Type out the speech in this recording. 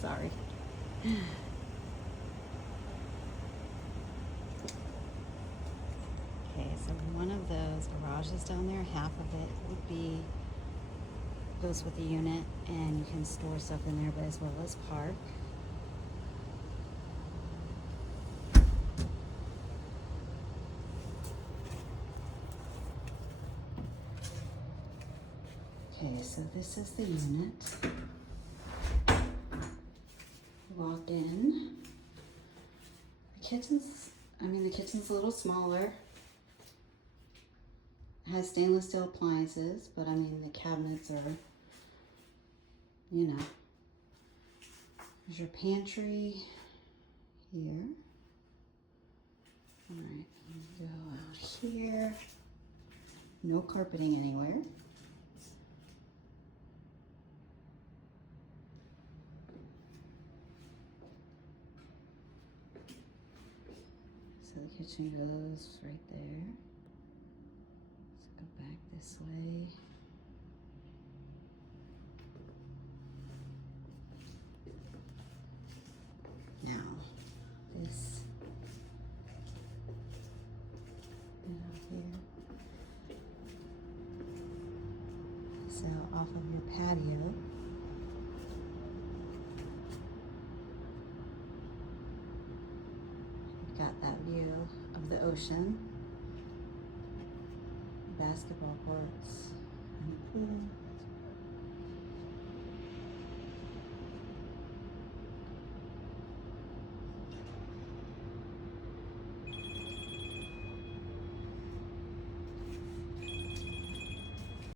Sorry. Okay, so one of those garages down there, half of it would be goes with the unit, and you can store stuff in there, but as well as park. Okay, so this is the unit. Walk in. The kitchen's a little smaller. It has stainless steel appliances, but I mean, the cabinets are, you know. There's your pantry here. All right, go out here. No carpeting anywhere. So the kitchen goes right there. Let's go back this way. Now, this bit out here. So off of your patio. Got that view of the ocean, basketball courts.